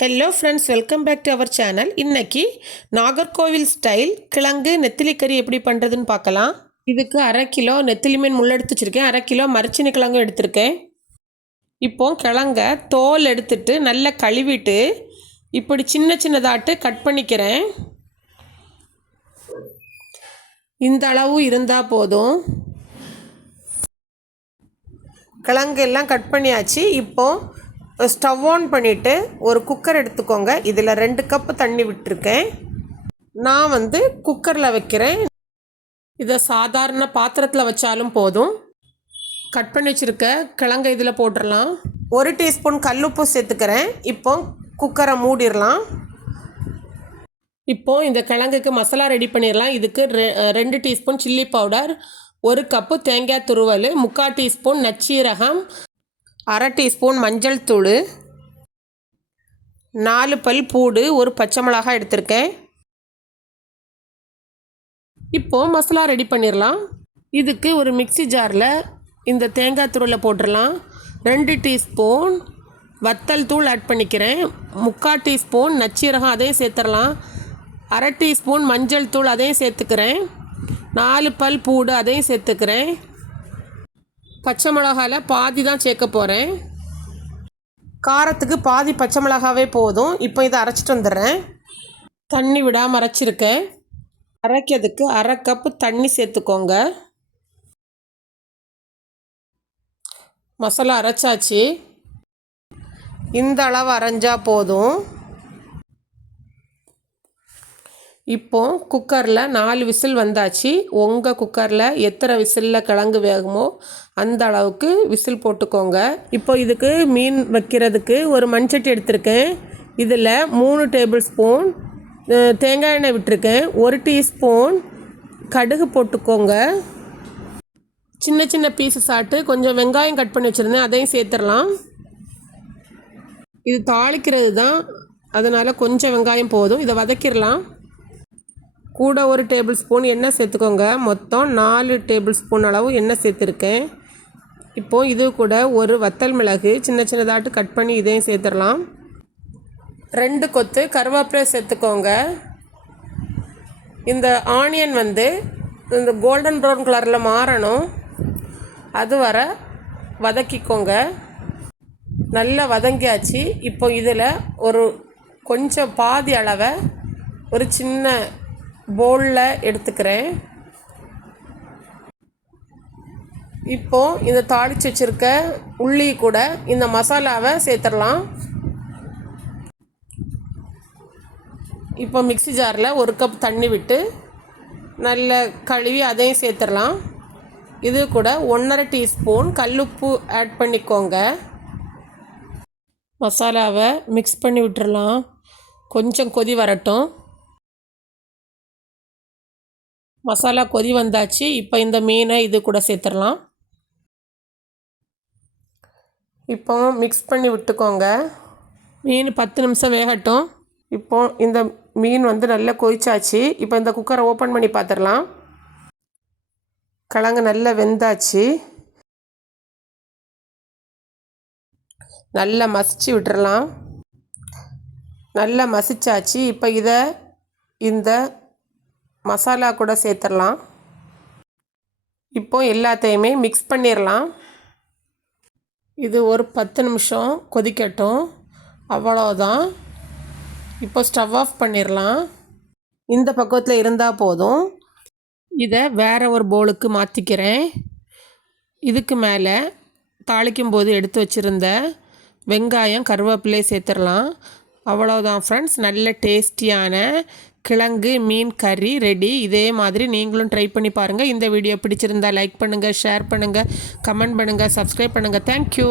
Hello friends, welcome back to our channel. இன்றைக்கி Nagercoil style கிழங்கு நெத்திலி கறி எப்படி பண்ணுறதுன்னு பார்க்கலாம். இதுக்கு 1/2 கிலோ நெத்திலி மீன் முள் எடுத்து வச்சுருக்கேன். 1/2 கிலோ மரச்சினி கிழங்கும் எடுத்திருக்கேன். இப்போது கிழங்க தோல் எடுத்துட்டு நல்லா கழுவிட்டு இப்படி சின்ன சின்னதாட்டு கட் பண்ணிக்கிறேன். இந்த அளவு இருந்தால் போதும். கிழங்கு எல்லாம் கட் பண்ணியாச்சு. இப்போது ஸ்டவ் ஆன் பண்ணிவிட்டு ஒரு குக்கர் எடுத்துக்கோங்க. இதில் 2 கப்பு தண்ணி விட்டுருக்கேன். நான் குக்கரில் வைக்கிறேன். இதை சாதாரண பாத்திரத்தில் வச்சாலும் போதும். கட் பண்ணி வச்சுருக்க கிழங்கு இதில் போட்டுடலாம். 1 டீஸ்பூன் கல்லுப்பு சேர்த்துக்கிறேன். இப்போ குக்கரை மூடிடலாம். இப்போது இந்த கிழங்குக்கு மசாலா ரெடி பண்ணிடலாம். இதுக்கு 2 டீஸ்பூன் சில்லி பவுடர், 1 கப்பு தேங்காய் துருவல், 3/4 டீஸ்பூன் நச்சீரகம், 1/2 டீஸ்பூன் மஞ்சள் தூள், 4 பல் பூடு, 1 பச்சை மிளகாய் எடுத்திருக்கேன். இப்போது மசாலா ரெடி பண்ணிடலாம். இதுக்கு ஒரு மிக்ஸி ஜாரில் இந்த தேங்காய் துருவலை போட்டுடலாம். 2 டீஸ்பூன் வத்தல் தூள் ஆட் பண்ணிக்கிறேன். 3/4 டீஸ்பூன் நச்சீரகம் அதையும் சேர்த்துடலாம். 1/2 டீஸ்பூன் மஞ்சள் தூள் அதையும் சேர்த்துக்கிறேன். 4 பல் பூடு அதையும் சேர்த்துக்கிறேன். பச்சை மிளகாயில் பாதி தான் சேர்க்க போகிறேன். காரத்துக்கு பாதி பச்சை மிளகாவே போதும். இப்போ இதை அரைச்சிட்டு வந்துடுறேன். தண்ணி விடாமல் அரைச்சிருக்கேன். அரைக்கிறதுக்கு 1/2 கப்பு தண்ணி சேர்த்துக்கோங்க. மசாலா அரைச்சாச்சு. இந்த அளவு அரைஞ்சா போதும். இப்போது குக்கரில் 4 விசில் வந்தாச்சு. உங்கள் குக்கரில் எத்தனை விசிலில் கிழங்கு வேகுமோ அந்த அளவுக்கு விசில் போட்டுக்கோங்க. இப்போ இதுக்கு மீன் வைக்கிறதுக்கு ஒரு மண்சட்டி எடுத்திருக்கேன். இதில் 3 டேபிள் ஸ்பூன் தேங்காய் எண்ணெய் விட்டுருக்கேன். 1 டீஸ்பூன் கடுகு போட்டுக்கோங்க. சின்ன சின்ன பீஸஸ் ஆட்டு கொஞ்சம் வெங்காயம் கட் பண்ணி வச்சுருந்தேன், அதையும் சேர்த்துடலாம். இது தாளிக்கிறது தான், அதனால் கொஞ்சம் வெங்காயம் போதும். இதை வதக்கிடலாம். கூட 1 டேபிள் ஸ்பூன் எண்ணெய் சேர்த்துக்கோங்க. மொத்தம் 4 டேபிள் ஸ்பூன் அளவு எண்ணெய் சேர்த்துருக்கேன். இப்போது இது கூட ஒரு வத்தல் மிளகு சின்ன சின்னதாட்டு கட் பண்ணி இதையும் சேர்த்துடலாம். 2 கொத்து கருவேப்பிலை சேர்த்துக்கோங்க. இந்த ஆனியன் இந்த கோல்டன் ப்ரௌன் கலரில் மாறணும், அது வர வதக்கிக்கோங்க. நல்லா வதங்கியாச்சு. இப்போ இதில் ஒரு கொஞ்சம் பாதி அளவை ஒரு சின்ன பவுலில் எடுத்துக்கிறேன். இப்போது இந்த தாளித்து வச்சுருக்க உள்ளி கூட இந்த மசாலாவை சேர்த்துடலாம். இப்போ மிக்ஸி ஜாரில் 1 கப் தண்ணி விட்டு நல்ல கழுவி அதையும் சேர்த்துடலாம். இது கூட 1/2 டீஸ்பூன் கல்லுப்பு ஆட் பண்ணிக்கோங்க. மசாலாவை மிக்ஸ் பண்ணி விட்டுறலாம். கொஞ்சம் கொதி வரட்டும். மசாலா கொதி வந்தாச்சு. இப்போ இந்த மீனை இது கூட சேர்த்துடலாம். இப்போ மிக்ஸ் பண்ணி விட்டுக்கோங்க. மீன் 10 நிமிஷம் வேகட்டும். இப்போ இந்த மீன் நல்லா கொதிச்சாச்சு. இப்போ இந்த குக்கரை ஓப்பன் பண்ணி பார்த்துடலாம். கிழங்கு நல்லா வெந்தாச்சு. நல்லா மசிச்சு விட்டுறலாம். நல்லா மசிச்சாச்சு. இப்போ இதை இந்த மசாலா கூட சேர்த்துடலாம். இப்போ எல்லாத்தையுமே மிக்ஸ் பண்ணிடலாம். இது ஒரு 10 நிமிஷம் கொதிக்கட்டும். அவ்வளோதான். இப்போ ஸ்டவ் ஆஃப் பண்ணிடலாம். இந்த பக்கத்தில் இருந்தால் போதும். இதை வேறு ஒரு பவுலுக்கு மாற்றிக்கிறேன். இதுக்கு மேலே தாளிக்கும் போது எடுத்து வச்சுருந்த வெங்காயம் கருவேப்பிலை சேர்த்துடலாம். அவ்வளோதான் ஃப்ரெண்ட்ஸ், நல்ல டேஸ்டியான கிழங்கு மீன் கறி ரெடி. இதே மாதிரி நீங்களும் ட்ரை பண்ணி பாருங்கள். இந்த வீடியோ பிடிச்சிருந்தா லைக் பண்ணுங்கள், ஷேர் பண்ணுங்கள், கமெண்ட் பண்ணுங்கள், சப்ஸ்கிரைப் பண்ணுங்கள். தேங்க்யூ.